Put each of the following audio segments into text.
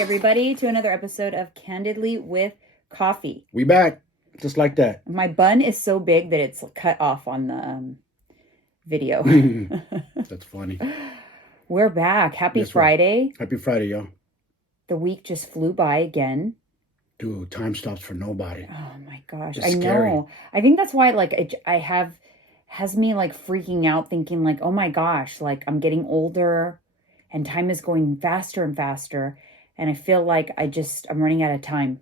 everybody, to another episode of Candidly with Coffee. We back, just like that. My bun is so big that it's cut off on the video. That's funny. We're back. Happy Friday. Happy Friday, y'all. The week just flew by again. Dude, time stops for nobody. Oh my gosh. It's I scary. know. I think that's why has me like freaking out, thinking like, oh my gosh, like I'm getting older and time is going faster and faster. And I feel like I'm running out of time.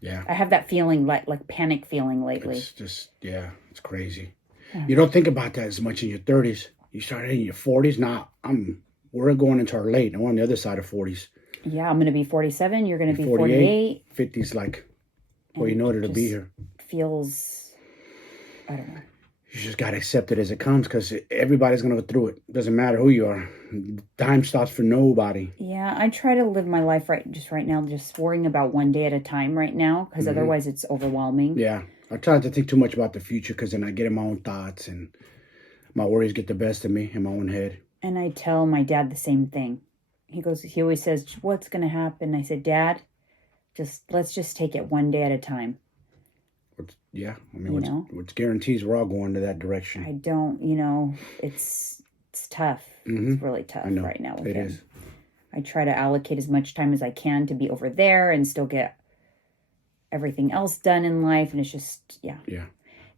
Yeah. I have that feeling, like panic feeling lately. It's just, it's crazy. Yeah. You don't think about that as much in your 30s. You start hitting your 40s. Now, we're going into our late. I'm on the other side of 40s. Yeah, I'm going to be 47. You're going to be 48. 50's like, well, you know it'll be here. Feels, I don't know. You just got to accept it as it comes because everybody's going to go through it. Doesn't matter who you are. Time stops for nobody. Yeah, I try to live my life right now, just worrying about one day at a time right now because otherwise it's overwhelming. Yeah, I try not to think too much about the future because then I get in my own thoughts and my worries get the best of me in my own head. And I tell my dad the same thing. He always says, what's going to happen? I said, Dad, let's just take it one day at a time. Yeah, I mean, which guarantees we're all going to that direction. I don't, it's tough. Mm-hmm. It's really tough right now with him. It is. I try to allocate as much time as I can to be over there and still get everything else done in life. And it's just, Yeah.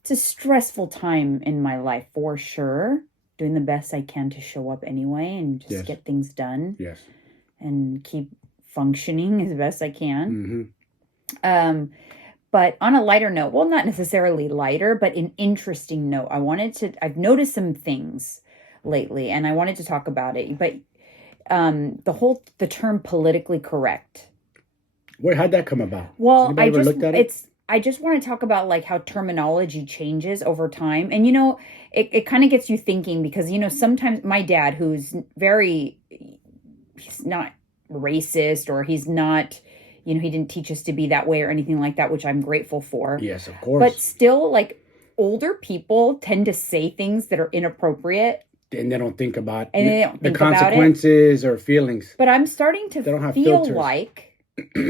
It's a stressful time in my life for sure. Doing the best I can to show up anyway and just get things done. Yes. And keep functioning as best I can. Mm-hmm. But on a lighter note, well, not necessarily lighter, but an interesting note, I've noticed some things lately and I wanted to talk about it. But the term politically correct. How'd that come about? Well, I just want to talk about like how terminology changes over time. And, it kind of gets you thinking because, sometimes my dad, who's he's not racist or he's not, he didn't teach us to be that way or anything like that, which I'm grateful for. Yes, of course. But still, like, older people tend to say things that are inappropriate. And they don't think about the consequences or feelings. But I'm starting to feel filters. like,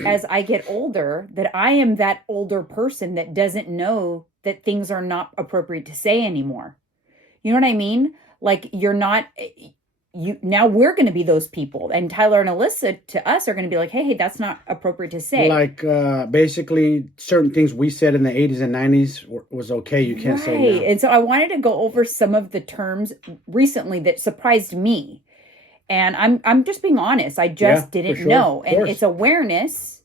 as I get older, that I am that older person that doesn't know that things are not appropriate to say anymore. You know what I mean? Like, you're not... now we're going to be those people, and Tyler and Alyssa to us are going to be like, hey, that's not appropriate to say. Like, basically certain things we said in the 80s and 90s was okay. You can't say now. And so I wanted to go over some of the terms recently that surprised me. And I'm just being honest. I just didn't know. And it's awareness.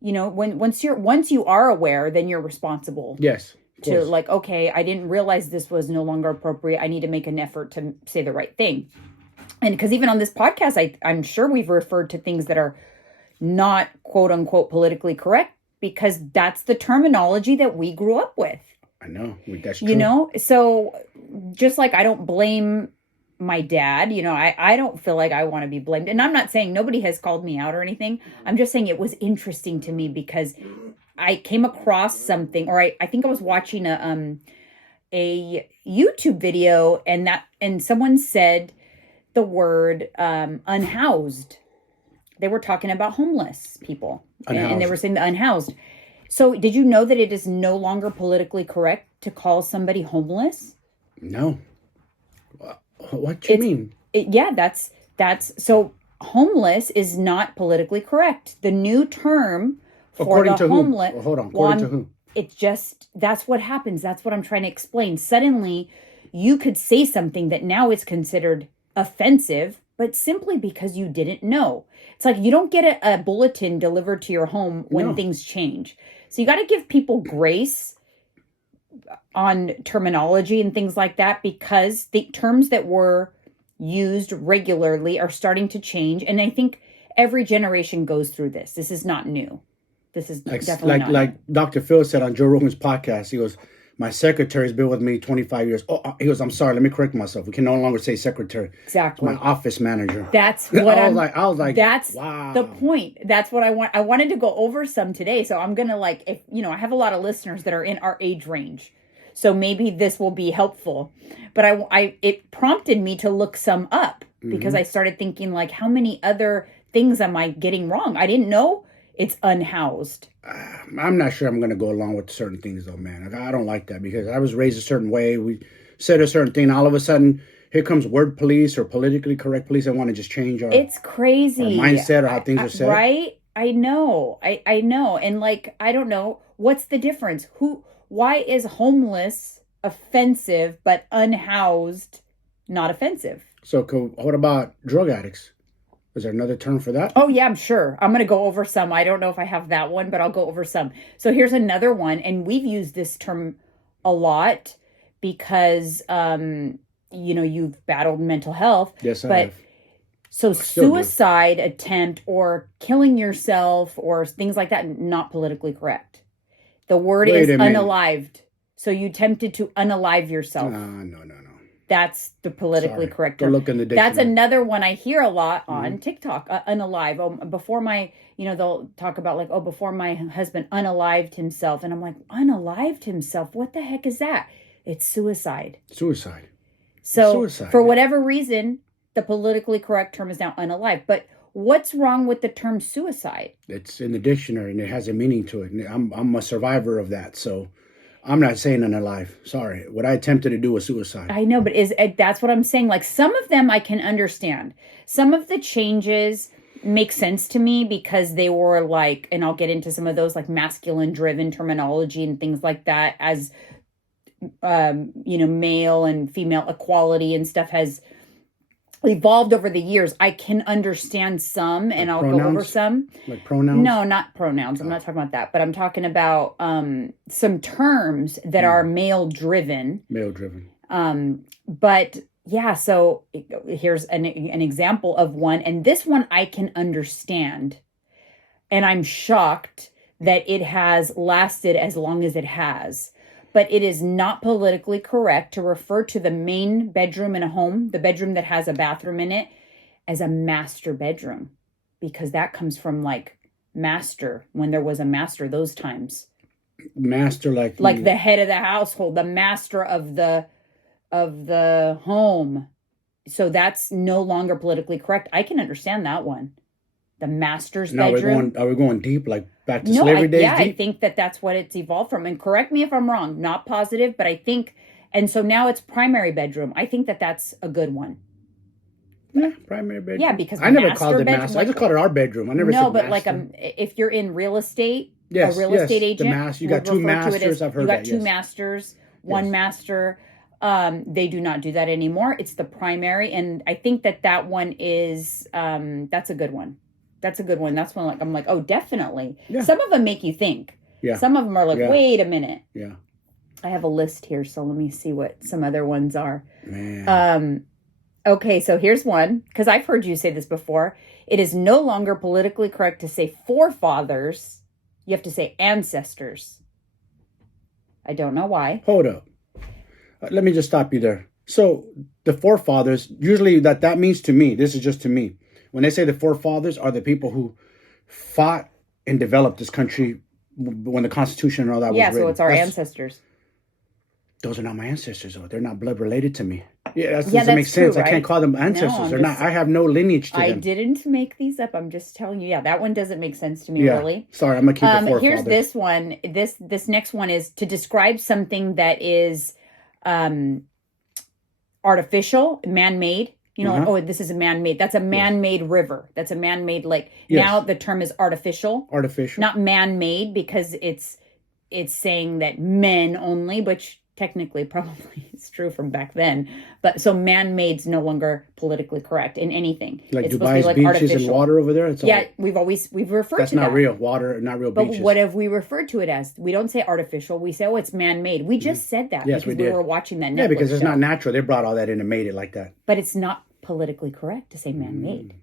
Once you are aware, then you're responsible. Yes. To like, okay, I didn't realize this was no longer appropriate. I need to make an effort to say the right thing. And because even on this podcast, I'm sure we've referred to things that are not quote unquote politically correct because that's the terminology that we grew up with. I know. That's true. So just like I don't blame my dad, I don't feel like I want to be blamed. And I'm not saying nobody has called me out or anything. I'm just saying it was interesting to me because I came across something, or I think I was watching a YouTube video and someone said the word unhoused. They were talking about homeless people. And they were saying the unhoused. So did you know that it is no longer politically correct to call somebody homeless? No. What do you mean? That's so homeless is not politically correct. The new term for according the to homeless. Who? Hold on. According to who? It's just, that's what happens. That's what I'm trying to explain. Suddenly you could say something that now is considered offensive, but simply because you didn't know. It's like you don't get a bulletin delivered to your home when things change. So you got to give people grace on terminology and things like that because the terms that were used regularly are starting to change. And I think every generation goes through this. This is not new. This is definitely not like new. Dr. Phil said on Joe Rogan's podcast. He goes, my secretary's been with me 25 years. Oh, he goes, I'm sorry, let me correct myself. We can no longer say secretary. Exactly. It's my office manager. That's what I was like, that's wow. the point. That's what I want. I wanted to go over some today. So I'm going to I have a lot of listeners that are in our age range. So maybe this will be helpful. But it prompted me to look some up because I started thinking like how many other things am I getting wrong? I didn't know it's unhoused. I'm not sure I'm going to go along with certain things, though, man. I don't like that because I was raised a certain way. We said a certain thing. All of a sudden, here comes word police or politically correct police. They want to just change our It's crazy. Our mindset or how things are said. Right? I know. I know. And like, I don't know. What's the difference? Why is homeless offensive, but unhoused not offensive? So what about drug addicts? Is there another term for that? Oh, yeah, I'm sure. I'm going to go over some. I don't know if I have that one, but I'll go over some. So here's another one. And we've used this term a lot because, you've battled mental health. Yes, I have. So suicide attempt or killing yourself or things like that, not politically correct. The word is unalived. So you attempted to unalive yourself. No. That's the politically correct term. Look in the dictionary. That's another one I hear a lot on TikTok. Unalive. Oh, before my, they'll talk about like, before my husband unalived himself. And I'm like, unalived himself? What the heck is that? It's suicide. Suicide. So for whatever reason, the politically correct term is now unalive. But what's wrong with the term suicide? It's in the dictionary and it has a meaning to it. I'm a survivor of that. So I'm not saying unalive. Sorry. What I attempted to do was suicide. I know, but that's what I'm saying. Like some of them I can understand. Some of the changes make sense to me because they were like, and I'll get into some of those like masculine driven terminology and things like that as, male and female equality and stuff has evolved over the years. I can understand some, and like I'll pronouns? go over some. Like pronouns? No, not pronouns. I'm not talking about that. But I'm talking about some terms that are male driven. Male driven. But yeah, so here's an example of one. And this one I can understand. And I'm shocked that it has lasted as long as it has. But it is not politically correct to refer to the main bedroom in a home, the bedroom that has a bathroom in it, as a master bedroom. Because that comes from like master, when there was a master those times. Master like the head of the household, the master of the home. So that's no longer politically correct. I can understand that one. The master's bedroom. Are we going deep, like back to slavery days? Yeah, I think that's what it's evolved from. And correct me if I'm wrong, not positive, but I think, and so now it's primary bedroom. I think that's a good one. Yeah, primary bedroom. Yeah, because I never called it master. I just called it our bedroom. I never said master. No, but if you're in real estate, yes, a real estate agent, you got two masters. I've heard that. You got two masters, one master. They do not do that anymore. It's the primary, and I think that one is that's a good one. That's a good one. That's one I'm like, oh, definitely. Yeah. Some of them make you think. Yeah. Some of them are like, wait a minute. Yeah. I have a list here, so let me see what some other ones are. Man. Okay, so here's one, because I've heard you say this before. It is no longer politically correct to say forefathers. You have to say ancestors. I don't know why. Hold up. Let me just stop you there. So the forefathers, usually that means to me, this is just to me. When they say the forefathers are the people who fought and developed this country when the Constitution and all that was written. Yeah, so it's our ancestors. Those are not my ancestors, though. They're not blood related to me. Yeah, that doesn't make sense. Right? I can't call them ancestors. They're not. I have no lineage to them. I didn't make these up. I'm just telling you. Yeah, that one doesn't make sense to me, really. Sorry, I'm going to keep it forefathers. Here's this one. This next one is to describe something that is artificial, man-made. This is a man-made. That's a man-made river. That's a man-made lake. Yes. Now the term is artificial. Artificial. Not man-made because it's saying that men only, which technically probably is true from back then. But so man-made's no longer politically correct in anything. Like it's Dubai's beaches artificial. And water over there? We've referred to that. That's not real water, not real beaches. But what have we referred to it as? We don't say artificial. We say, it's man-made. We just said that because we were watching that Netflix because it's show. not natural. They brought all that in and made it like that. But it's not politically correct to say man-made. Okay.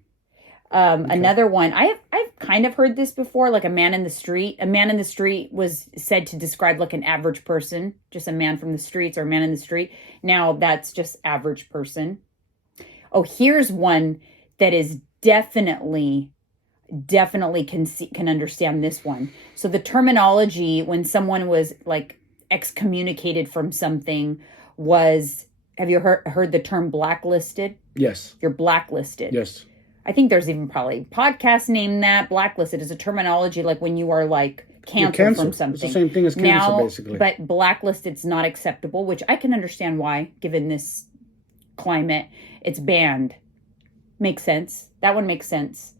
Another one, I've kind of heard this before, like a man in the street. A man in the street was said to describe like an average person, just a man from the streets or a man in the street. Now that's just average person. Oh, here's one that is definitely can understand this one. So the terminology when someone was like excommunicated from something was, have you heard the term blacklisted? Yes. You're blacklisted. Yes. I think there's even probably podcasts named that. Blacklisted is a terminology like when you are like canceled from something. It's the same thing as cancel, basically. But blacklisted's not acceptable, which I can understand why, given this climate. It's banned. Makes sense. That one makes sense.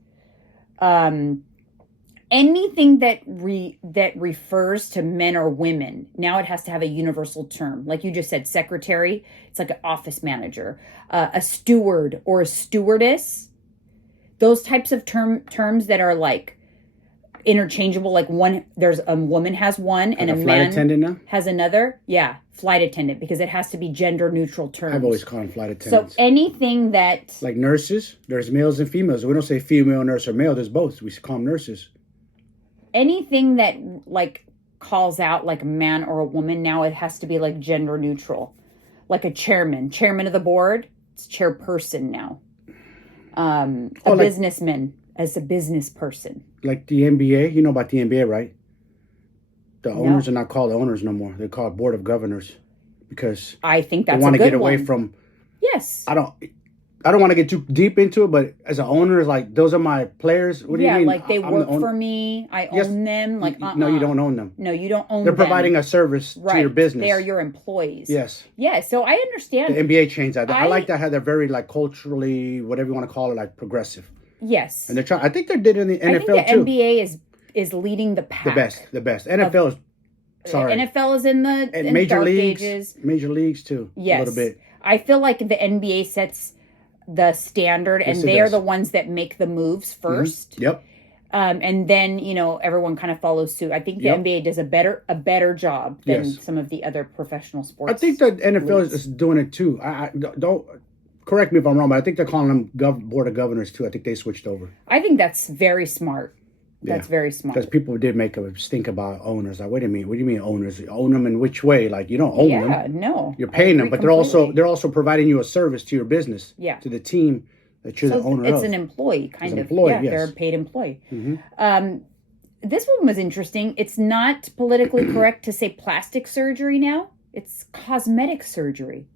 Anything that refers to men or women, now it has to have a universal term. Like you just said, secretary, it's like an office manager, a steward or a stewardess. Those types of terms that are like interchangeable, like there's a woman has one and a man attendant now? Has another. Yeah, flight attendant, because it has to be gender neutral terms. I've always called them flight attendants. So anything that... Like nurses, there's males and females. We don't say female nurse or male, there's both. We call them nurses. Anything that like calls out like a man or a woman, now it has to be like gender neutral. Like a chairman of the board, it's chairperson now. Businessman as a business person. Like the NBA, you know about the NBA, right? The owners are not called owners no more. They're called board of governors, because I think that's they want to get away one. From. Yes. I don't want to get too deep into it, but as an owner, like those are my players. What do you mean? Like they work for me. I own them. Like no, you don't own them. No, you don't own them. They're providing a service to your business. They are your employees. Yes. Yeah. So I understand. The NBA changed that. I like that how they're very like culturally, whatever you want to call it, like progressive. Yes. And they're trying. I think they did in the NFL I think the too. NBA is leading the pack. The best. NFL is. Sorry. NFL is in the major leagues. Ages. Major leagues too. Yes. A little bit. I feel like the NBA sets the standard, and they are the ones that make the moves first. Mm-hmm. Yep. And then everyone kind of follows suit. I think the NBA does a better job than some of the other professional sports. I think the NFL is doing it too. I don't correct me if I'm wrong, but I think they're calling them board of governors too. I think they switched over. I think that's very smart. That's very smart. Because people did make a stink about owners. Like, wait a minute, what do you mean owners? You own them in which way? Like, you don't own them. Yeah, no. You're paying them, but they're also providing you a service to your business. Yeah. To the team that you're the owner of. It's an employee, kind of. Employee, yes. They're a paid employee. Mm-hmm. This one was interesting. It's not politically correct to say plastic surgery now. It's cosmetic surgery.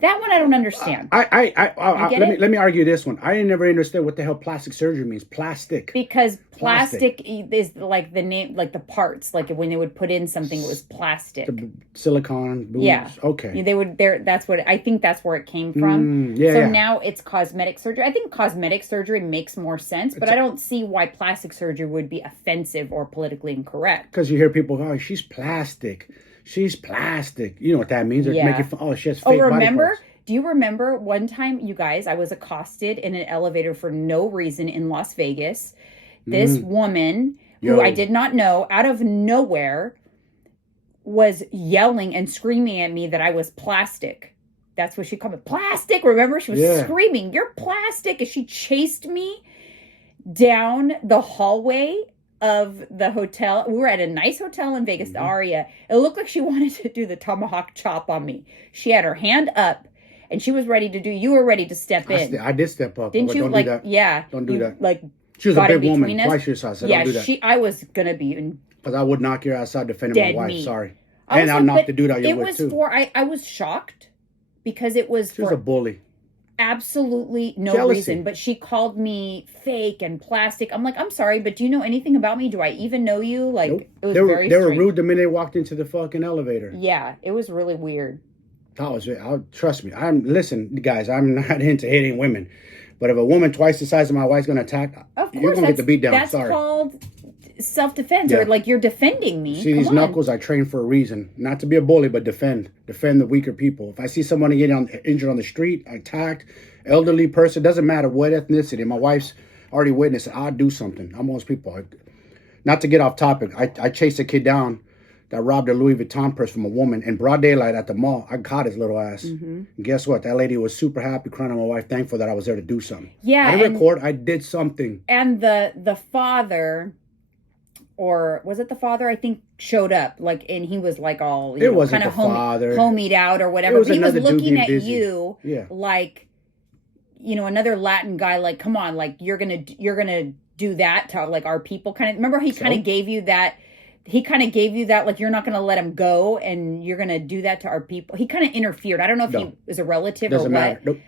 That one I don't understand. Let me argue this one. I never understood what the hell plastic surgery means. Plastic. Because plastic is like the name, like the parts. Like when they would put in something, it was plastic. The silicone. Boobs. Yeah. Okay. They would. That's what I think. That's where it came from. Now it's cosmetic surgery. I think cosmetic surgery makes more sense, but I don't see why plastic surgery would be offensive or politically incorrect. Because you hear people, oh, she's plastic. She's plastic. You know what that means? Yeah. Making fun. Oh, she has fake body parts. Do you remember one time, you guys, I was accosted in an elevator for no reason in Las Vegas. This woman, who I did not know, out of nowhere, was yelling and screaming at me that I was plastic. That's what she called me. Plastic! Remember? She was screaming, "You're plastic!" And she chased me down the hallway of the hotel. We were at a nice hotel in Vegas, the Aria. It looked like she wanted to do the tomahawk chop on me. She had her hand up, and she was ready to do. You were ready to step in. I did step up. Didn't you? Don't Like, do that. yeah. Don't do that. Like, she was a big woman. Twice your size. Don't do that. I was gonna be in. Because I would knock your ass out defending my wife. Meat. Sorry. And I'll knock the dude out your way too. I was shocked because it was She was a bully. Absolutely no Jealousy. reason, but she called me fake and plastic. I'm like, I'm sorry, but do you know anything about me? Do I even know you? Like, Nope. it was They very were strange. rude the minute they walked into the fucking elevator. Yeah, it was really weird. Trust me. Listen, guys. I'm not into hitting women, but if a woman twice the size of my wife's gonna attack, Of course, you're gonna get the beat down. That's Sorry. called self-defense, or like you're defending me. See, these knuckles I train for a reason, not to be a bully, but defend the weaker people. If I see someone getting injured on the street, attacked, elderly person, doesn't matter what ethnicity. My wife's already witnessed it. I'll do something. I'm one of those people. Not to get off topic, I chased a kid down that robbed a Louis Vuitton purse from a woman in broad daylight at the mall. I caught his little ass. And guess what? That lady was super happy, crying on my wife, thankful that I was there to do something. Yeah, I didn't record. I did something. And the father, or was it the father? I think showed up, like, and he was like all wasn't kind of the father. homied out or whatever. It was But he was another dude looking being at busy. you, Yeah. like, another Latin guy, like, come on, like you're gonna do that to like our people. Kind of remember he kind of gave you that. He kind of gave you that, like, you're not going to let him go and you're going to do that to our people. He kind of interfered. I don't know if he was a relative or what. Matter. Nope.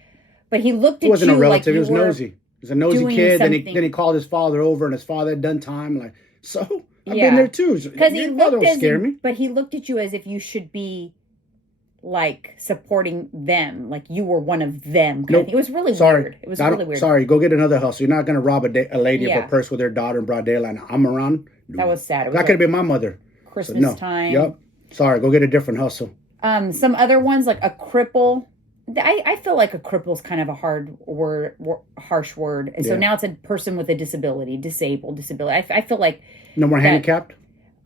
But he looked at you. It wasn't a relative. Like He was nosy. He's a nosy doing kid. something. Then he called his father over, and his father had done time. Like, so I've Yeah. been there too. Because he Your looked father don't as scare me. but he looked at you as if you should be like supporting them, like you were one of them. Nope. It was really Sorry. weird. It was really weird. Sorry, go get another hustle. You're not gonna rob a lady of Yeah. her purse with her daughter in broad daylight. And I'm around. That was sad. It was That could have been my mother. Christmas no. time. Yep. Sorry, go get a different hustle. Some other ones like a cripple. I feel like a cripple is kind of a harsh word, and so Yeah. now it's a person with a disability, disability. I feel like No more that- handicapped.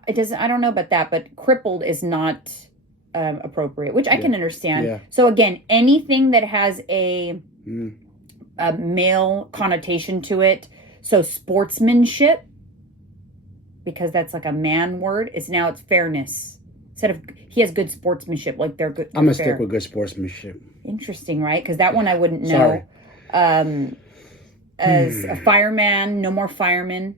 it doesn't. I don't know about that, but crippled is not appropriate, which I can understand. Yeah. So again, anything that has a Mm. male connotation to it. So sportsmanship, because that's like a man word, it's fairness. Instead of he has good sportsmanship, like they're good. I'm gonna fair. stick with good sportsmanship. Interesting, right? Because that one I wouldn't Sorry. know. As a fireman, no more fireman,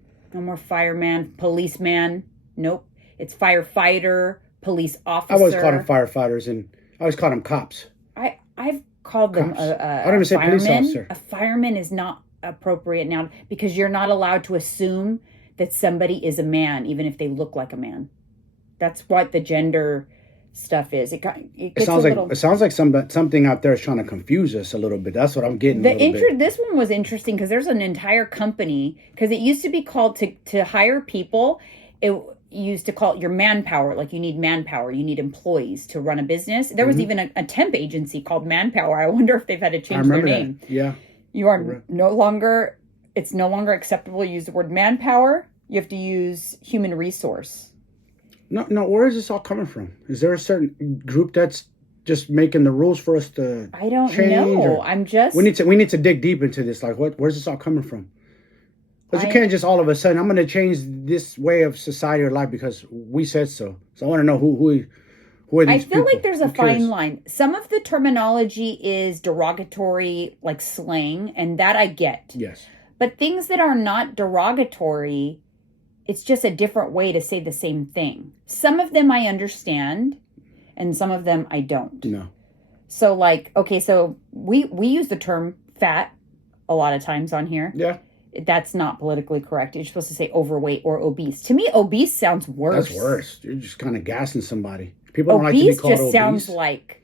policeman. Nope, it's firefighter, police officer. I always called them firefighters, and I always called them cops. I've called them Cops. a I don't even say police fireman. officer. A fireman is not appropriate now because you're not allowed to assume that somebody is a man, even if they look like a man. That's what the gender stuff is. It gets sounds like something out there is trying to confuse us a little bit. That's what I'm getting. This one was interesting because there's an entire company, because it used to be called to hire people. It used to call it your manpower. Like you need manpower, you need employees to run a business. There was even a temp agency called Manpower. I wonder if they've had to change their name. That. Yeah. You are it's no longer acceptable to use the word manpower. You have to use human resource. No. Where is this all coming from? Is there a certain group that's just making the rules for us to? I don't change, know. We need to dig deep into this. Like, where's this all coming from? Because you can't just all of a sudden, I'm going to change this way of society or life because we said so. So I want to know who are these I feel people? like there's a I'm curious. fine line. Some of the terminology is derogatory, like slang, and that I get. Yes. But things that are not derogatory, it's just a different way to say the same thing. Some of them I understand, and some of them I don't. No. So like, okay, so we use the term fat a lot of times on here. Yeah. That's not politically correct. You're supposed to say overweight or obese. To me, obese sounds worse. That's worse. You're just kind of gassing somebody. People don't like to be Obese called just obese. sounds like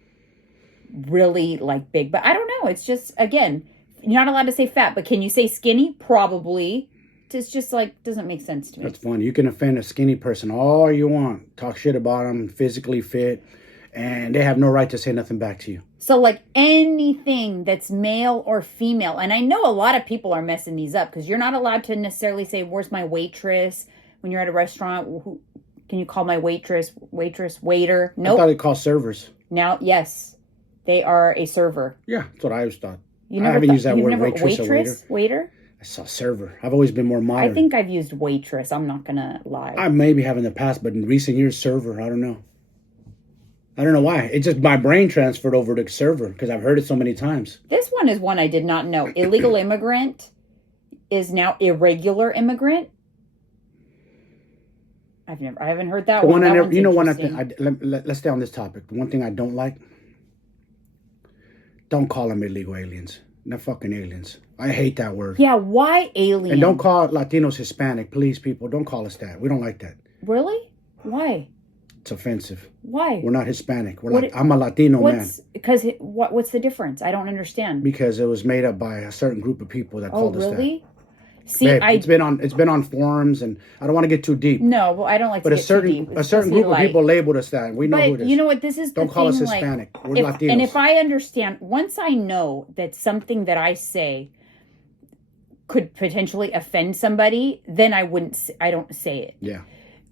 really like big. But I don't know. It's just, again, you're not allowed to say fat. But can you say skinny? Probably. It's just like, doesn't make sense to me. That's fun. You can offend a skinny person all you want. Talk shit about them, physically fit. And they have no right to say nothing back to you. So like anything that's male or female, and I know a lot of people are messing these up because you're not allowed to necessarily say, where's my waitress? When you're at a restaurant, can you call my waitress, waiter? Nope. I thought they called servers. Now, yes, they are a server. Yeah, that's what I always thought. You I never haven't used that you've word never waitress or waiter? I saw server. I've always been more modern. I think I've used waitress. I'm not going to lie. I maybe have in the past, but in recent years, server. I don't know. I don't know why. It just, my brain transferred over to server because I've heard it so many times. This one is one I did not know. Illegal immigrant is now irregular immigrant. I haven't heard that one. That one's interesting. Let's stay on this topic. The one thing I don't like, don't call them illegal aliens. They're fucking aliens. I hate that word. Yeah, why alien? And don't call Latinos Hispanic. Please, people, don't call us that. We don't like that. Really? Why? It's offensive. Why? We're not Hispanic. I'm a Latino man. Because what's the difference? I don't understand. Because it was made up by a certain group of people that called us that. Oh, really? See, Babe, it's been on forums, and I don't want to get too deep. No, well, I don't like to get too deep. But a certain group of people labeled us that. We know who it is. You know what? This is don't the call thing, us Hispanic. like, We're Latinos. And if I understand, once I know that something that I say could potentially offend somebody, then I don't say it. Yeah.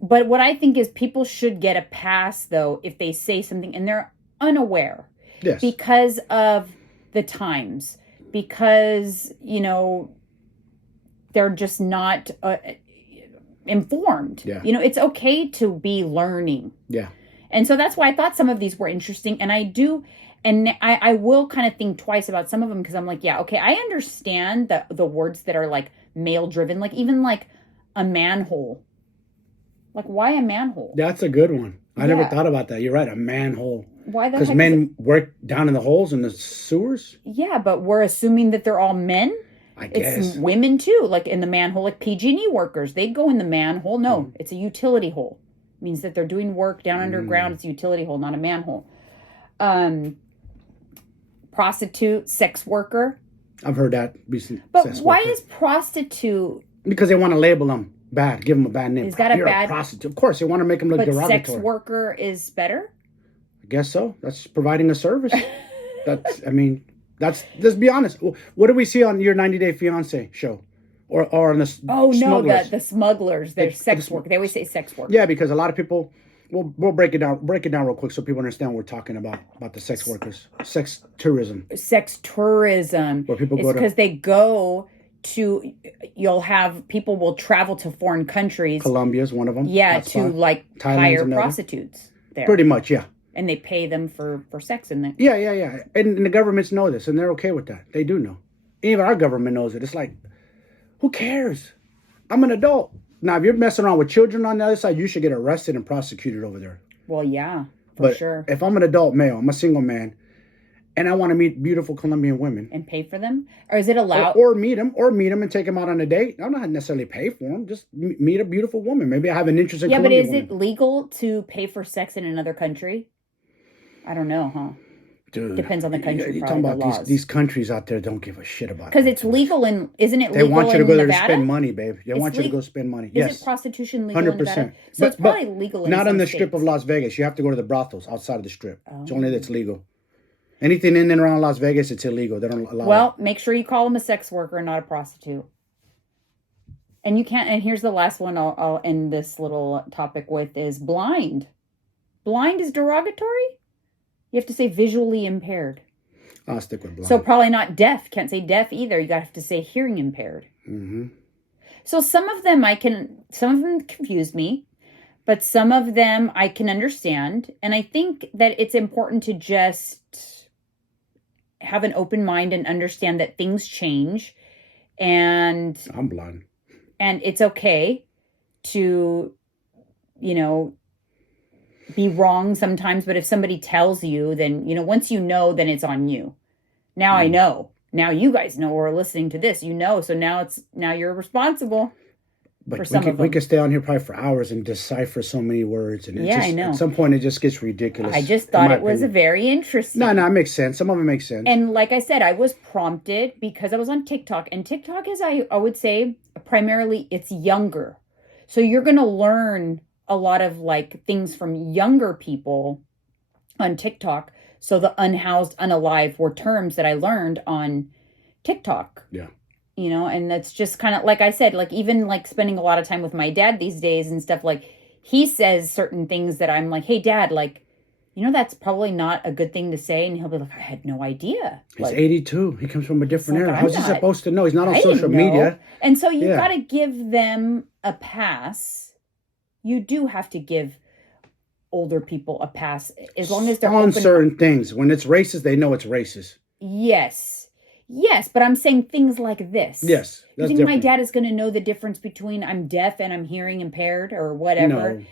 But what I think is people should get a pass, though, if they say something and they're unaware. Yes. Because of the times. Because, they're just not informed. Yeah. It's okay to be learning. Yeah. And so that's why I thought some of these were interesting. And I will kind of think twice about some of them because I'm like, yeah, okay, I understand the words that are like male driven, like even like a manhole. Like, why a manhole? That's a good one. I never thought about that. You're right, a manhole. Why the heck? Because men work down in the holes in the sewers? Yeah, but we're assuming that they're all men. I It's guess. women too, like in the manhole, like PG&E workers. They go in the manhole. No, it's a utility hole. It means that they're doing work down underground. It's a utility hole, not a manhole. Prostitute, sex worker. I've heard that recent. But why is prostitute? Because they want to label them bad, give them a bad name. Is that a You're bad? a prostitute. Of course, they want to make them look But derogatory. sex worker is better. I guess so. That's providing a service. Let's be honest. What do we see on your 90 Day Fiance show? Or on the smugglers? The smugglers. They're sex work. They always say sex work. Yeah, because a lot of people, we'll break it down real quick so people understand what we're talking about the sex workers. Sex tourism. Sex tourism. Where people go to. Because they go to, you'll have, people will travel to foreign countries. Colombia is one of them. Yeah, to like hire prostitutes there. Pretty much, yeah. And they pay them for sex in there. Yeah. And the governments know this, and they're okay with that. They do know. Even our government knows it. It's like, who cares? I'm an adult. Now, if you're messing around with children on the other side, you should get arrested and prosecuted over there. Well, yeah, for sure. If I'm an adult male, I'm a single man, and I want to meet beautiful Colombian women. And pay for them? Or is it allowed? Or meet them and take them out on a date. I'm not necessarily pay for them. Just meet a beautiful woman. Maybe I have an interest in Colombian women. But is it legal to pay for sex in another country? I don't know, huh? Dude, depends on the country. You're talking about these countries out there don't give a shit about. Because it's legal in, isn't it? They legal want you to go there Nevada? to spend money, babe. They want you to go spend money. Yes. Is it prostitution legal 100%. In Nevada? So it's probably legal in not on the states. strip of Las Vegas. You have to go to the brothels outside of the strip. It's only that's legal. Anything in and around Las Vegas, it's illegal. They don't allow. Well, make sure you call them a sex worker and not a prostitute. And you can't. And here's the last one I'll end this little topic with is blind. Blind is derogatory. You have to say visually impaired. I'll stick with blind. So probably not deaf. Can't say deaf either. You have to say hearing impaired. Mm-hmm. So some of them confuse me, but some of them I can understand. And I think that it's important to just have an open mind and understand that things change. And I'm blind. And it's okay to, be wrong sometimes, but if somebody tells you, then, once you know, then it's on you. Now I know. Now you guys know or are listening to this, so now you're responsible. But for some of them. We could stay on here probably for hours and decipher so many words. And I know. At some point, it just gets ridiculous. I just thought it was very interesting. No, it makes sense. Some of it makes sense. And like I said, I was prompted because I was on TikTok. And TikTok is, I would say, primarily it's younger. So you're going to learn a lot of things from younger people on TikTok. So the unhoused, unalive were terms that I learned on TikTok. Yeah. And that's just kind of, like I said, even spending a lot of time with my dad these days and stuff, he says certain things that I'm like, hey, Dad, that's probably not a good thing to say. And he'll be like, I had no idea. He's 82. He comes from a different era. How's he supposed to know? He's not on I social media. And so you got to give them a pass. You do have to give older people a pass as long as they're on certain things. When it's racist, they know it's racist. Yes, but I'm saying things like this. Yes, you think my dad is going to know the difference between I'm deaf and I'm hearing impaired or whatever?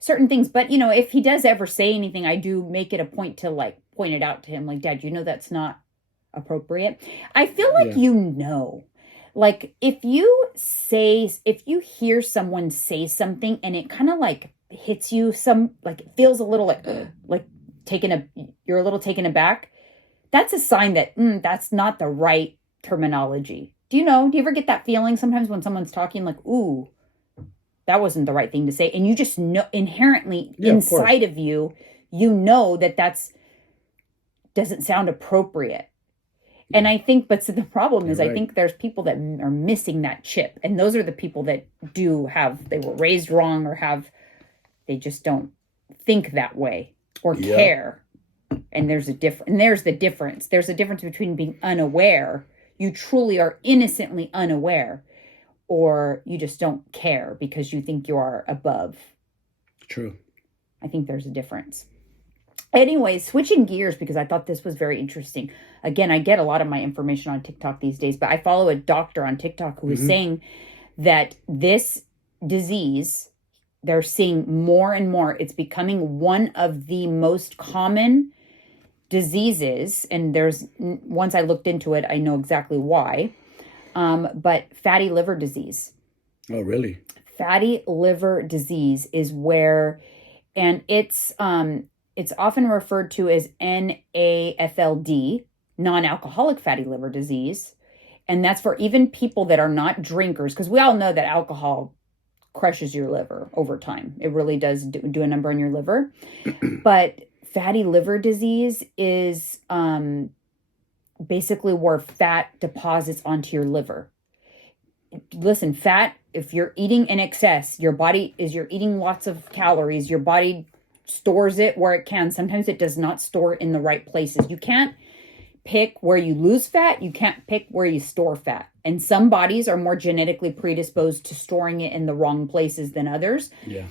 Certain things. But if he does ever say anything, I do make it a point to point it out to him. Dad, that's not appropriate. I feel like if you hear someone say something and it kind of hits you it feels a little you're a little taken aback, that's a sign that that's not the right terminology. Do you ever get that feeling sometimes when someone's talking ooh, that wasn't the right thing to say, and you just know inherently inside of you that doesn't sound appropriate. And I think, but so the problem is, I think there's people that are missing that chip. And those are the people that they were raised wrong or they just don't think that way or care. And there's the difference. There's a difference between being unaware. You truly are innocently unaware, or you just don't care because you think you are above. True. I think there's a difference. Anyway, switching gears because I thought this was very interesting. Again, I get a lot of my information on TikTok these days, but I follow a doctor on TikTok who is saying that this disease, they're seeing more and more. It's becoming one of the most common diseases. And once I looked into it, I know exactly why. but fatty liver disease. Oh, really? Fatty liver disease is where, and it's often referred to as NAFLD, non-alcoholic fatty liver disease. And that's for even people that are not drinkers, because we all know that alcohol crushes your liver over time. It really does do a number on your liver. But fatty liver disease is basically where fat deposits onto your liver. Listen, fat, if you're eating in excess, you're eating lots of calories, your body stores it where it can. Sometimes it does not store it in the right places. You can't pick where you lose fat. You can't pick where you store fat. And some bodies are more genetically predisposed to storing it in the wrong places than others. Yeah.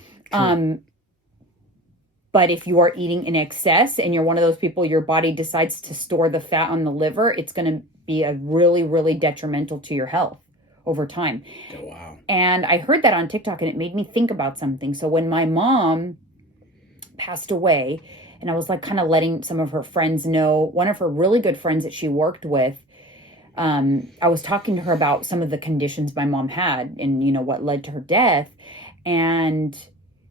But if you are eating in excess and you're one of those people, your body decides to store the fat on the liver, it's going to be a really, really detrimental to your health over time. Oh, wow. And I heard that on TikTok and it made me think about something. So when my mom passed away, and I was like kind of letting some of her friends know, one of her really good friends that she worked with, I was talking to her about some of the conditions my mom had and, what led to her death. And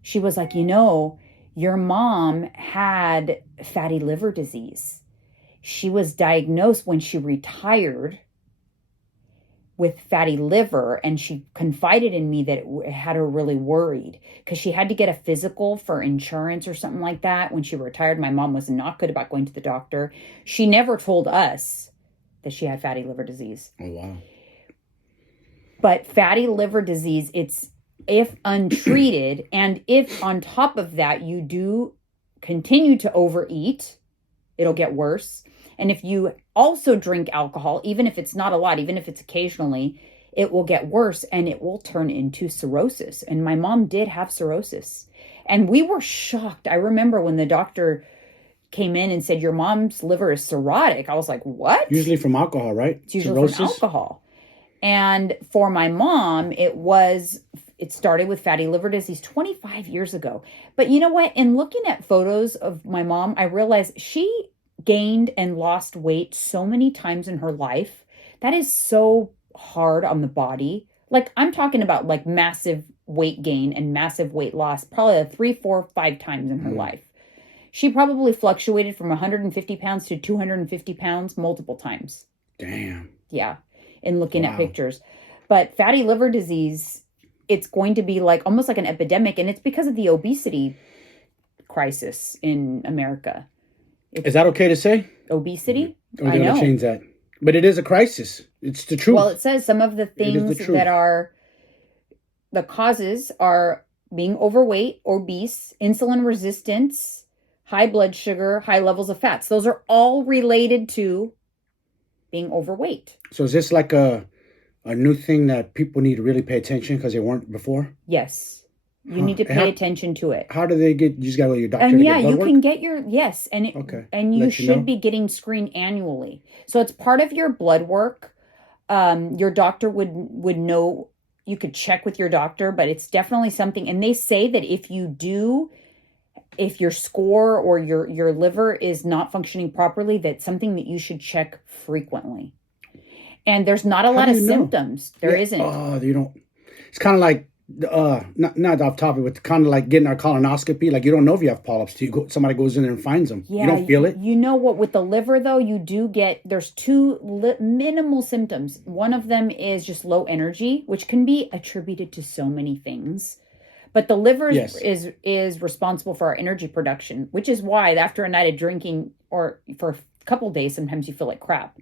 she was like, your mom had fatty liver disease. She was diagnosed when she retired with fatty liver, and she confided in me that it had her really worried because she had to get a physical for insurance or something like that when she retired. My mom was not good about going to the doctor. She never told us that she had fatty liver disease. Oh, wow. But fatty liver disease, it's if untreated, and if on top of that you do continue to overeat, it'll get worse. And if you also drink alcohol, even if it's not a lot, even if it's occasionally, it will get worse and it will turn into cirrhosis. And my mom did have cirrhosis. And we were shocked. I remember when the doctor came in and said, your mom's liver is cirrhotic. I was like, what? Usually from alcohol, right? It's usually from alcohol. And for my mom, it started with fatty liver disease 25 years ago. But you know what? In looking at photos of my mom, I realized she gained and lost weight so many times in her life. That is so hard on the body. Like I'm talking about like massive weight gain and massive weight loss, probably 3, 4, 5 times in her life. She probably fluctuated from 150 pounds to 250 pounds multiple times. Damn. Yeah. In looking at pictures. But fatty liver disease, it's going to be like almost like an epidemic, and it's because of the obesity crisis in America. Is that okay to say? Obesity? Or they're going to change that. But it is a crisis. It's the truth. Well, it says some of the things that are the causes are being overweight, obese, insulin resistance, high blood sugar, high levels of fats. Those are all related to being overweight. So is this like a new thing that people need to really pay attention because they weren't before? Yes. You need to pay attention to it. How do they get? You just got to go to your doctor. And to yeah, get blood you work? can get and you should be getting screened annually. So it's part of your blood work. Your doctor would know. You could check with your doctor, but it's definitely something. And they say that if your score or your liver is not functioning properly, that's something that you should check frequently. And there's not a lot of symptoms. There isn't. Oh, you don't. It's kind of like. Not off topic, but kind of like getting our colonoscopy. Like you don't know if you have polyps till somebody goes in there and finds them. Yeah, you don't feel it. You know what? With the liver, though, you do get. There's 2 minimal symptoms. One of them is just low energy, which can be attributed to so many things. But the liver is responsible for our energy production, which is why after a night of drinking or for a couple of days, sometimes you feel like crap.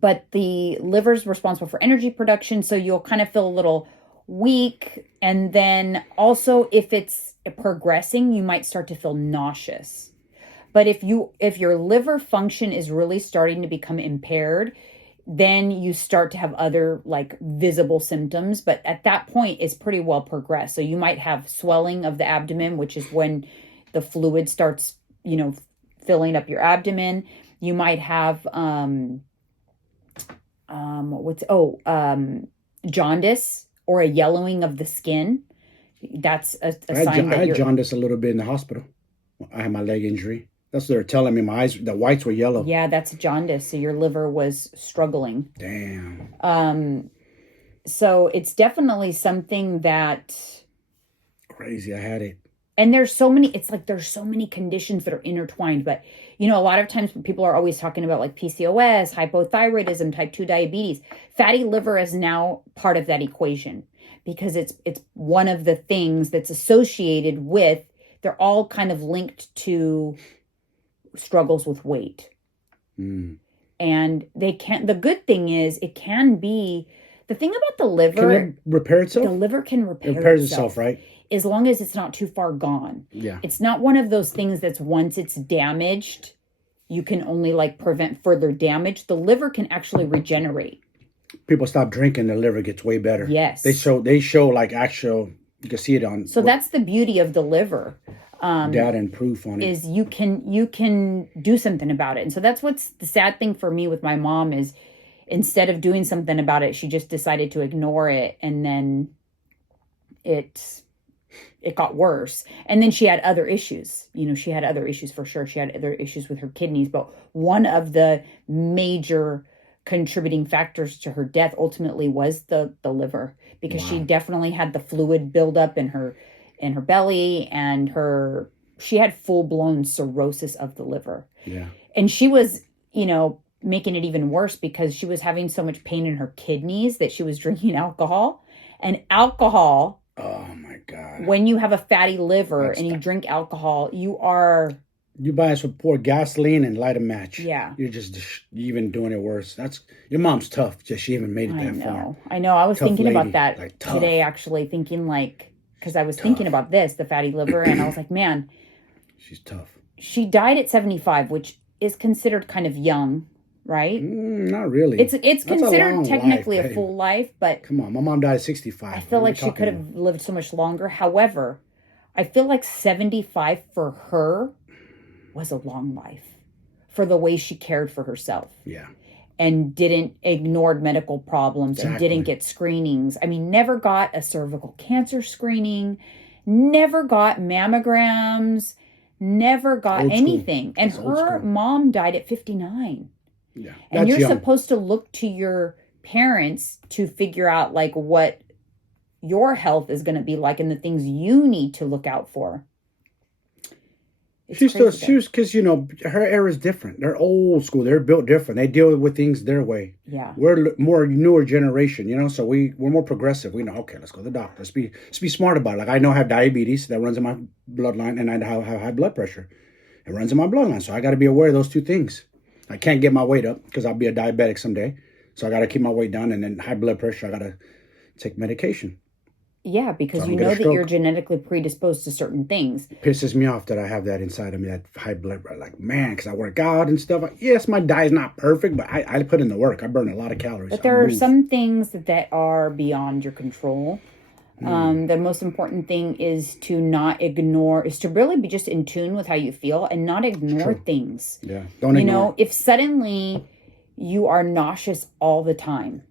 But the liver's responsible for energy production, so you'll kind of feel a little weak. And then also if it's progressing, you might start to feel nauseous. But if your liver function is really starting to become impaired, then you start to have other like visible symptoms. But at that point, it's pretty well progressed. So you might have swelling of the abdomen, which is when the fluid starts, filling up your abdomen. You might have jaundice or a yellowing of the skin. That's a sign that I had jaundice a little bit in the hospital. I had my leg injury. That's what they're telling me. My eyes, the whites were yellow. Yeah, that's jaundice. So your liver was struggling. Damn. So it's definitely something that, Crazy. I had it. and there's so many, it's like there's so many conditions that are intertwined. But, you know, a lot of times people are always talking about like PCOS, hypothyroidism, type 2 diabetes. Fatty liver is now part of that equation because it's one of the things that's associated with, they're all kind of linked to struggles with weight. And they can't, the good thing is it can be, the thing about the liver, can it repair itself? The liver can repair it repairs itself, right? As long as it's not too far gone. Yeah. It's not one of those things that's once it's damaged, you can only like prevent further damage. The liver can actually regenerate. People stop drinking, their liver gets way better. Yes. They show like actual, you can see it on. So that's the beauty of the liver. Data and proof on it. Is you can do something about it. And so that's what's the sad thing for me with my mom is instead of doing something about it, she just decided to ignore it. And then it got worse. And then she had other issues. You know, she had other issues for sure. She had other issues with her kidneys. But one of the major contributing factors to her death ultimately was the liver, because she definitely had the fluid buildup in her belly, and she had full-blown cirrhosis of the liver. Yeah. And she was, you know, making it even worse because she was having so much pain in her kidneys that she was drinking alcohol. And alcohol, oh my God, when you have a fatty liver and you drink alcohol, you buy some pour gasoline and light a match. Yeah. You're even doing it worse. Your mom's tough. She even made it that far. I know. I was Tough thinking lady. about that Like, tough. today, actually, thinking like, because I was thinking about this, the fatty liver, and I was like, man, she's tough. She died at 75, which is considered kind of young, right? Not really. It's considered technically a full life, but come on, my mom died at 65. I feel like she could have lived so much longer. However, I feel like 75 for her was a long life for the way she cared for herself. Yeah. And ignored medical problems and didn't get screenings. I mean, never got a cervical cancer screening, never got mammograms, never got anything. And her mom died at 59. Yeah. And you're supposed to look to your parents to figure out like what your health is going to be like and the things you need to look out for. She was, because, you know, her era is different. They're old school. They're built different. They deal with things their way. Yeah. We're more newer generation, you know, so we're more progressive. We know, okay, let's go to the doctor. Let's be smart about it. Like, I know I have diabetes that runs in my bloodline, and I have high blood pressure. It runs in my bloodline, so I got to be aware of those two things. I can't get my weight up because I'll be a diabetic someday. So I got to keep my weight down, and then high blood pressure, I got to take medication. Yeah, because you know that you're genetically predisposed to certain things. It pisses me off that I have that inside of me, that high blood pressure. Like, man, because I work out and stuff. Yes, my diet's not perfect, but I put in the work. I burn a lot of calories. But there are some things that are beyond your control. The most important thing is to not ignore, is to really be just in tune with how you feel and not ignore things. Yeah, don't ignore. You know, if suddenly you are nauseous all the time,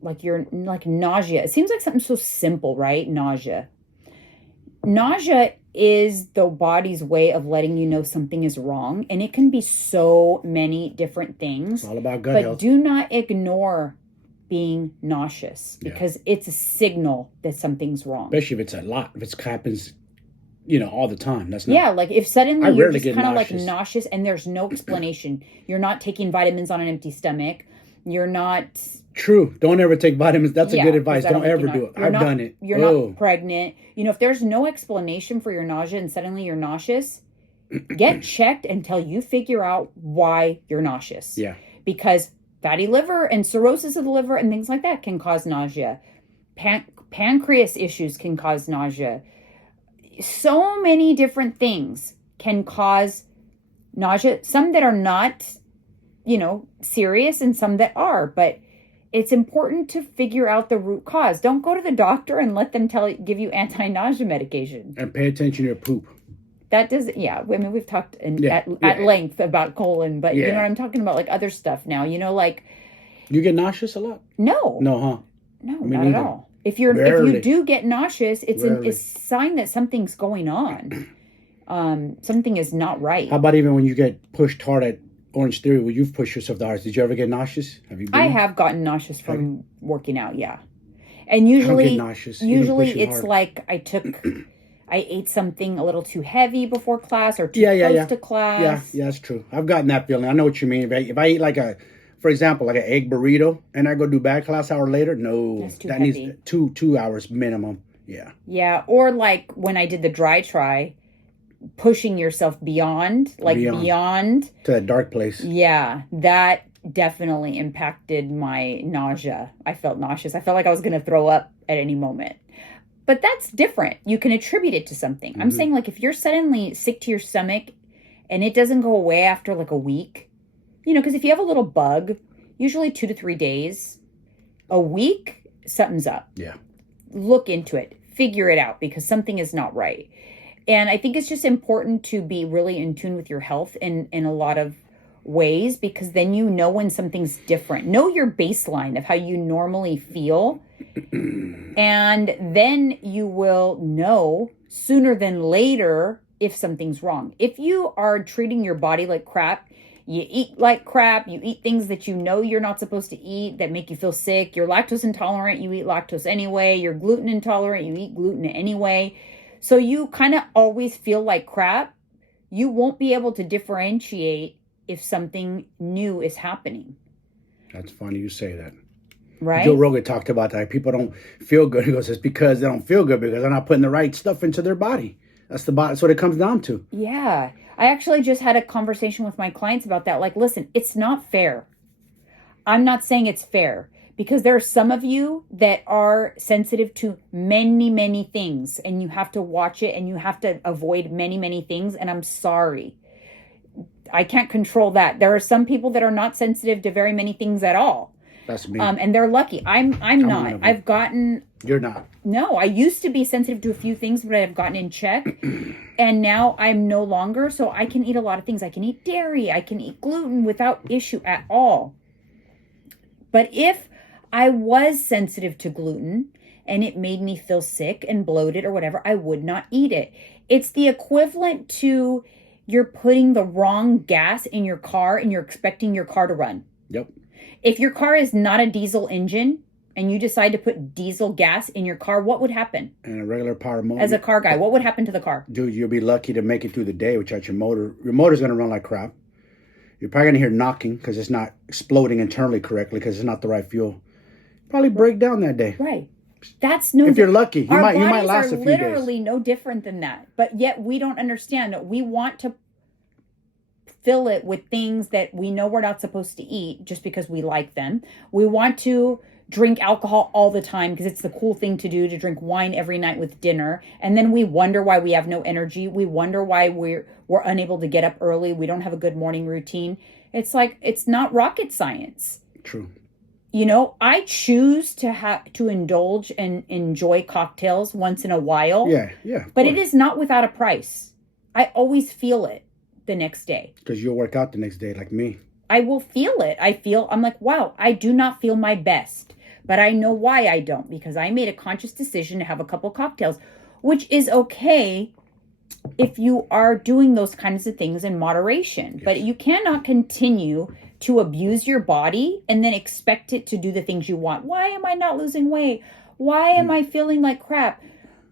like you're like nausea. It seems like something so simple, right? Nausea is the body's way of letting you know something is wrong. And it can be so many different things. It's all about gut health. But do not ignore being nauseous because it's a signal that something's wrong. Especially if it's a lot. If it happens, you know, all the time. That's not. Yeah, like if suddenly you're just kind of like nauseous and there's no explanation. You're not taking vitamins on an empty stomach. You're not... True. Don't ever take vitamins. That's a good advice. Don't ever do it. I've done it. You're not pregnant. You know, if there's no explanation for your nausea and suddenly you're nauseous, get checked until you figure out why you're nauseous. Yeah. Because fatty liver and cirrhosis of the liver and things like that can cause nausea. Pancreas issues can cause nausea. So many different things can cause nausea. Some that are not, you know, serious and some that are. But it's important to figure out the root cause. Don't go to the doctor and let them give you anti-nausea medication. And pay attention to your poop. That does, I mean, we've talked at length about colon, but you know what I'm talking about, like other stuff now. You know, like you get nauseous a lot. No, huh? No, not at all. If you do get nauseous, it's a sign that something's going on. something is not right. How about even when you get pushed hard at Orange Theory, where you've pushed yourself the hardest? Did you ever get nauseous? Have you been? I have gotten nauseous from working out, yeah. And I don't usually, get nauseous. Even pushing it's hard. like I ate something a little too heavy before class or too Yeah, close yeah. to class. Yeah, that's true. I've gotten that feeling. I know what you mean. If I eat like for example, like an egg burrito, and I go do bad class hour later, no, That's too that heavy. needs 2 hours minimum. Yeah. Yeah, or like when I did the dry try, pushing yourself beyond To that dark place. Yeah, that definitely impacted my nausea. I felt nauseous. I felt like I was going to throw up at any moment. But that's different. You can attribute it to something. I'm saying, like, if you're suddenly sick to your stomach and it doesn't go away after like a week, because if you have a little bug, usually 2 to 3 days, a week, something's up. Yeah. Look into it, figure it out, because something is not right. And I think it's just important to be really in tune with your health in a lot of ways, because then you know when something's different. Know your baseline of how you normally feel. And then you will know sooner than later if something's wrong. If you are treating your body like crap, you eat like crap, you eat things that you know you're not supposed to eat that make you feel sick, you're lactose intolerant, you eat lactose anyway, you're gluten intolerant, you eat gluten anyway. So you kind of always feel like crap. You won't be able to differentiate if something new is happening. That's funny you say that. Right? Joe Rogan talked about that. People don't feel good. He goes, it's because they don't feel good because they're not putting the right stuff into their body. That's what it comes down to. Yeah. I actually just had a conversation with my clients about that. Like, listen, it's not fair. I'm not saying it's fair, because there are some of you that are sensitive to many, many things, and you have to watch it and you have to avoid many, many things. And I'm sorry. I can't control that. There are some people that are not sensitive to very many things at all. That's me. And they're lucky. I'm not. I've gotten... You're not. No, I used to be sensitive to a few things, but I've gotten in check. And now I'm no longer. So I can eat a lot of things. I can eat dairy. I can eat gluten without issue at all. But if I was sensitive to gluten and it made me feel sick and bloated or whatever, I would not eat it. It's the equivalent to you're putting the wrong gas in your car and you're expecting your car to run. Yep. If your car is not a diesel engine and you decide to put diesel gas in your car, what would happen? And a regular power motor. As a car guy, what would happen to the car? Dude, you'll be lucky to make it through the day without your motor. Your motor's going to run like crap. You're probably going to hear knocking because it's not exploding internally correctly because it's not the right fuel. Probably break down that day. Right. That's no. If you're lucky, you might last a few days. Our bodies are literally no different than that. But yet we don't understand that we want to fill it with things that we know we're not supposed to eat just because we like them. We want to drink alcohol all the time because it's the cool thing to do, to drink wine every night with dinner. And then we wonder why we have no energy. We wonder why we're unable to get up early. We don't have a good morning routine. It's like, it's not rocket science. True. I choose to indulge and enjoy cocktails once in a while. Yeah. But it is not without a price. I always feel it the next day. Because you'll work out the next day like me. I will feel it. I'm like, wow, I do not feel my best. But I know why I don't, because I made a conscious decision to have a couple cocktails, which is okay if you are doing those kinds of things in moderation. Yes. But you cannot continue to abuse your body and then expect it to do the things you want. Why am I not losing weight? Why am I feeling like crap?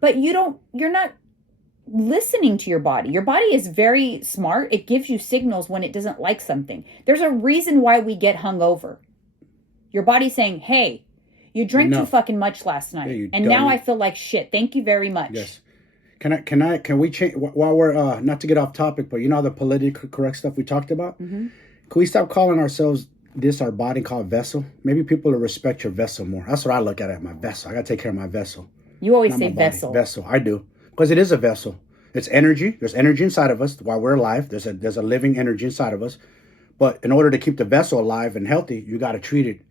But you're not listening to your body. Your body is very smart. It gives you signals when it doesn't like something. There's a reason why we get hungover. Your body's saying, hey, you drank too fucking much last night. And now I feel like shit. Thank you very much. Yes. Can we change while we're not to get off topic, but the politically correct stuff we talked about? Mm-hmm. Can we stop calling ourselves our body called vessel? Maybe people will respect your vessel more. That's what I look at my vessel. I got to take care of my vessel. You always say vessel. Vessel, I do. Because it is a vessel. It's energy. There's energy inside of us while we're alive. There's a living energy inside of us. But in order to keep the vessel alive and healthy, you got to treat it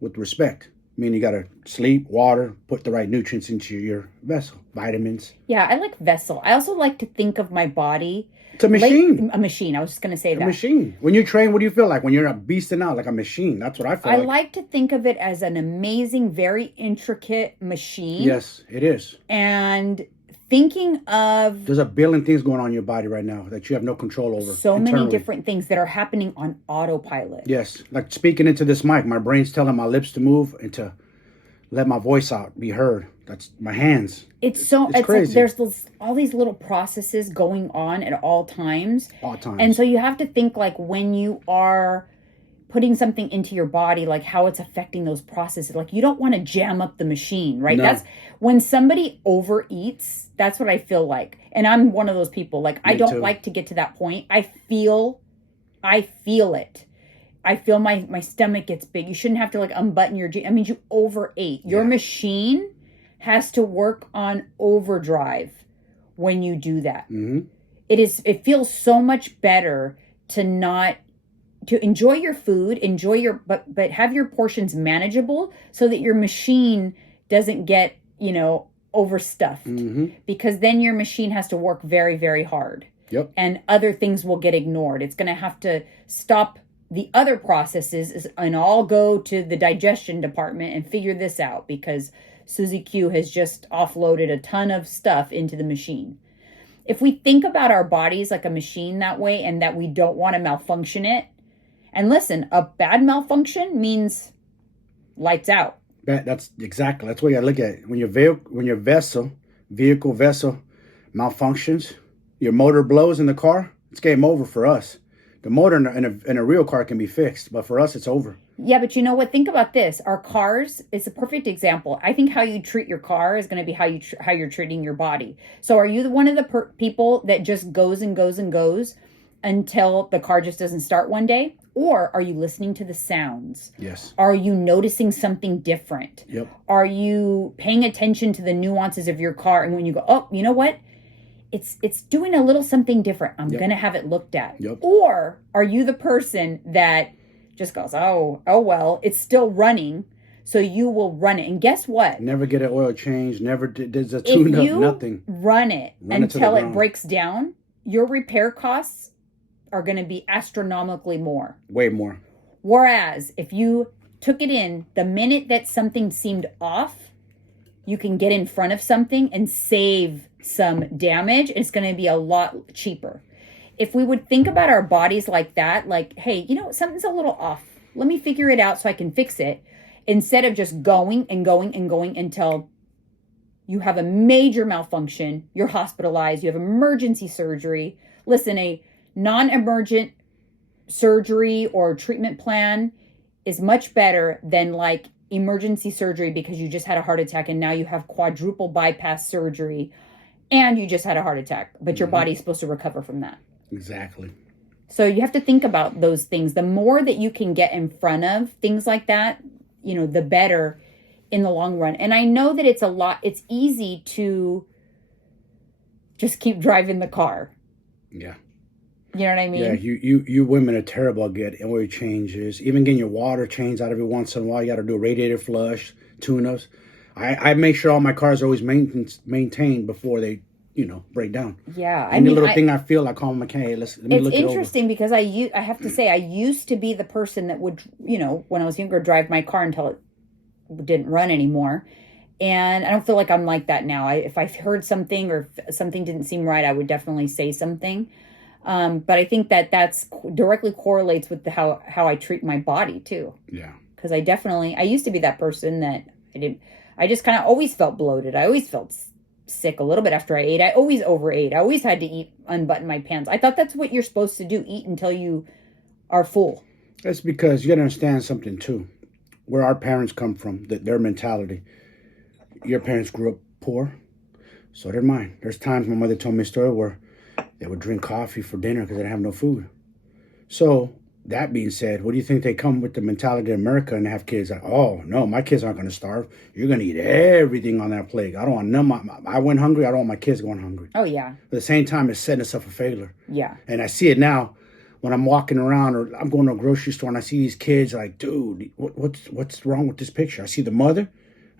with respect. I mean, you got to sleep, water, put the right nutrients into your vessel, vitamins. Yeah, I like vessel. I also like to think of my body. It's a machine. A machine. I was just going to say that. A machine. When you train, what do you feel like? When you're beasting out like a machine. That's what I feel like. I like to think of it as an amazing, very intricate machine. Yes, it is. And thinking of There's a billion things going on in your body right now that you have no control over. so many internally. different things that are happening on autopilot. Yes, like speaking into this mic, my brain's telling my lips to move and to let my voice out, be heard. That's my hands. It's crazy. like there's all these little processes going on at all times. All times. And so you have to think like when you are putting something into your body, like how it's affecting those processes. Like you don't want to jam up the machine, right? No. That's when somebody overeats. That's what I feel like. And I'm one of those people. Like I don't like to get to that point. I feel it. I feel my stomach gets big. You shouldn't have to like unbutton your jeans. I mean, you overate. Your machine has to work on overdrive when you do that. Mm-hmm. It feels so much better to enjoy your food, but have your portions manageable so that your machine doesn't get, overstuffed. Mm-hmm. Because then your machine has to work very, very hard. Yep. And other things will get ignored. It's going to have to stop the other processes and all go to the digestion department and figure this out because Susie Q has just offloaded a ton of stuff into the machine. If we think about our bodies like a machine that way and that we don't want to malfunction it, and listen, a bad malfunction means lights out. That's what you gotta look at. When your vehicle vessel malfunctions, your motor blows in the car, it's game over for us. The motor in a real car can be fixed, but for us, it's over. Yeah, but you know what? Think about this. Our cars, it's a perfect example. I think how you treat your car is going to be how you're treating your body. So are you one of the people that just goes and goes and goes until the car just doesn't start one day? Or are you listening to the sounds? Yes. Are you noticing something different? Yep. Are you paying attention to the nuances of your car? And when you go, oh, you know what? It's doing a little something different. I'm going to have it looked at. Yep. Or are you the person that just goes, oh, well, it's still running, so you will run it. And guess what? Never get an oil change. Never did a tune-up, nothing. Run it until it breaks down, your repair costs are going to be astronomically more. Way more. Whereas if you took it in, the minute that something seemed off, you can get in front of something and save some damage. It's going to be a lot cheaper. If we would think about our bodies like that, like, hey, something's a little off. Let me figure it out so I can fix it. Instead of just going and going and going until you have a major malfunction, you're hospitalized, you have emergency surgery. Listen, a non-emergent surgery or treatment plan is much better than like emergency surgery because you just had a heart attack and now you have quadruple bypass surgery and you just had a heart attack, but your body's supposed to recover from that. Exactly. So you have to think about those things. The more that you can get in front of things like that, the better in the long run. And I know that it's easy to just keep driving the car. Yeah. You know what I mean? Yeah, you women are terrible at getting oil changes. Even getting your water changed out every once in a while. You got to do a radiator flush, tune-ups. I make sure all my cars are always maintained before they, break down. Yeah. Any little thing I feel, I call my mechanic. Let me look it over. It's interesting because I have to say, I used to be the person that would, when I was younger, drive my car until it didn't run anymore. And I don't feel like I'm like that now. If I heard something or if something didn't seem right, I would definitely say something. But I think that's directly correlates with how I treat my body too. Yeah. Because I used to be that person that I just kind of always felt bloated. I always felt sick a little bit after I ate. I always overate. I always had to unbutton my pants. I thought that's what you're supposed to do. Eat until you are full. That's because you got to understand something too. Where our parents come from, their mentality. Your parents grew up poor. So did mine. There's times my mother told me a story where they would drink coffee for dinner because they didn't have no food. So, that being said, what do you think they come with the mentality of America and have kids like, oh, no, my kids aren't going to starve. You're going to eat everything on that plate. I don't want none. I went hungry. I don't want my kids going hungry. Oh, yeah. At the same time, it's setting us up for failure. Yeah. And I see it now when I'm walking around or I'm going to a grocery store and I see these kids like, dude, what's wrong with this picture? I see the mother,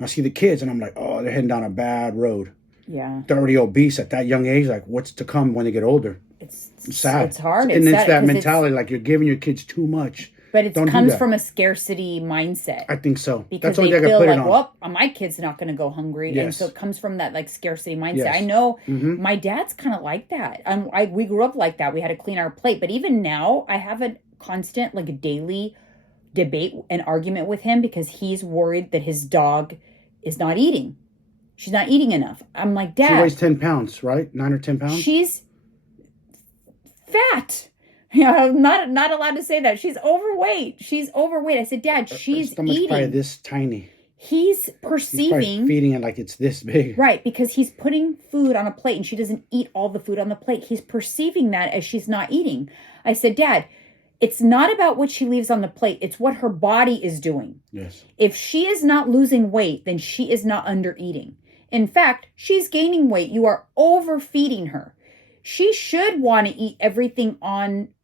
I see the kids, and I'm like, oh, they're heading down a bad road. Yeah. They're already obese at that young age. Like, what's to come when they get older? It's sad. It's hard. And it's sad that mentality, like you're giving your kids too much. But it Don't do comes that. from a scarcity mindset. I think so. Because That's the only they thing I can feel put it like, on. well, my kid's not going to go hungry. And Yes. so it comes from that like scarcity mindset. Yes. I know Mhm. my dad's kind of like that. We grew up like that. We had to clean our plate. But even now, I have a constant, like a daily debate and argument with him because he's worried that his dog is not eating. She's not eating enough. I'm like, She Dad, weighs 10 pounds, right? 9 or 10 pounds? she's fat. Yeah, I'm not allowed to say that. She's overweight. She's overweight. I said, Dad, Her she's stomach's probably eating. this tiny. He's He's probably perceiving, feeding it like it's this big. right, because he's putting food on a plate and she doesn't eat all the food on the plate. He's perceiving that as she's not eating. I said, Dad, it's not about what she leaves on the plate. It's what her body is doing. Yes. If she is not losing weight, then she is not under eating. In fact, she's gaining weight. You are overfeeding her. She should want to eat everything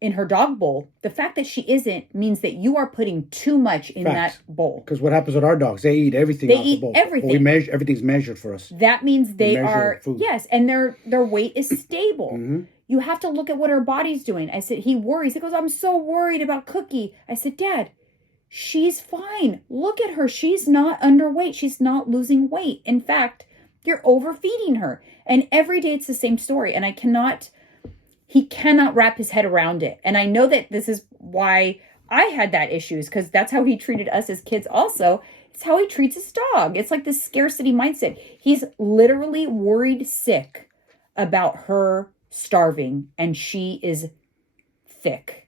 in her dog bowl. The fact that she isn't means that you are putting too much in Facts. that bowl. Because what happens with our dogs? They eat everything They out eat the bowl. everything. But we measure, everything's measured for us. That means they measure are, food. yes, and their weight is stable. Mm-hmm. You have to look at what her body's doing. I said, he worries. He goes, I'm so worried about Cookie. I said, Dad, she's fine. Look at her. She's not underweight. She's not losing weight. In fact, you're overfeeding her. And every day it's the same story. And he cannot wrap his head around it. And I know that this is why I had that issues, because that's how he treated us as kids also. It's how he treats his dog. It's like this scarcity mindset. He's literally worried sick about her starving, and she is thick.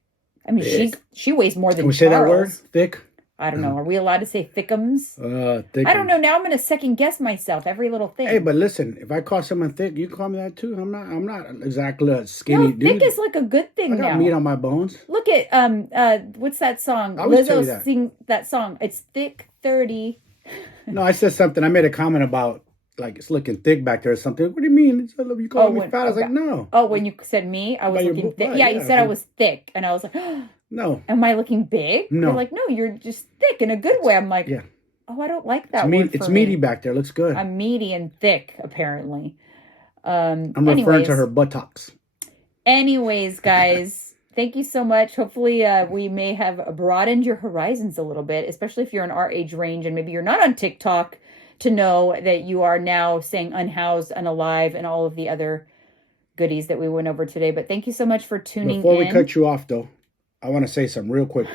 I mean, Thick. she weighs more than Can we say that word? Charles. Thick? I don't know. Are we allowed to say thickums? Thick. I don't know. Now I'm going to second guess myself every little thing. Hey, but listen, if I call someone thick, you can call me that too. I'm not exactly a skinny no, dude. thick is like a good thing I got now. meat on my bones. Look at what's that song? I always tell you Lizzo that. sing that song. It's thick 30. No, I said something. I made a comment about like it's looking thick back there or something. What do you mean? You calling me fat? I was like, no. Oh, when you said me, I was About your looking thick. butt, Yeah, you yeah. said I was thick, and I was like, No. am I looking big? No. You're like, no, you're just thick in a good way. I'm like, Yeah. oh, I don't like that It's, word it's for meaty me. back there. Looks good. I'm meaty and thick, apparently. I'm referring to her buttocks. Anyways, guys, thank you so much. Hopefully, we may have broadened your horizons a little bit, especially if you're in our age range and maybe you're not on TikTok, to know that you are now saying unhoused, unalive, and all of the other goodies that we went over today. But thank you so much for tuning Before in. we cut you off, though, I want to say something real quick.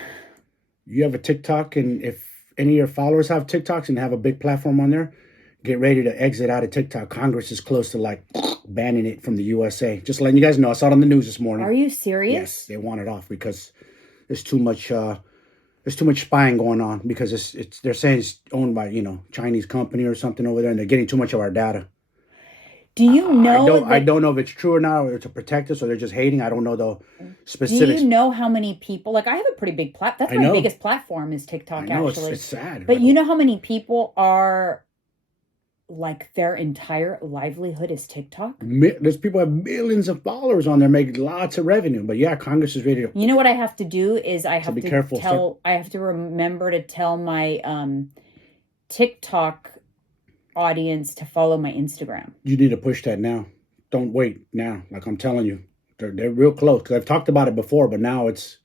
You have a TikTok, and if any of your followers have TikToks and have a big platform on there, get ready to exit out of TikTok. Congress is close to like banning it from the USA. Just letting you guys know. I saw it on the news this morning. Are you serious? Yes, they want it off because there's too much spying going on, because they're saying it's owned by, Chinese company or something over there, and they're getting too much of our data. Do you know? I don't know if it's true or not, or to protect us, or they're just hating. I don't know the specifics. Do you know how many people? Like, I have a pretty big platform. That's my biggest platform is TikTok. I know, actually, it's sad. But you know how many people are like their entire livelihood is TikTok? There's people who have millions of followers on there, make lots of revenue. But yeah, Congress is ready to. You know what I have to do is I have be to careful, I have to remember to tell my TikTok audience to follow my Instagram. You need to push that now. Don't wait now. Like I'm telling you, they're real close. Because I've talked about it before, but now it's.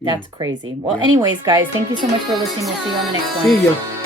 That's crazy. Well, anyways, guys, thank you so much for listening. We'll see you on the next one. See ya.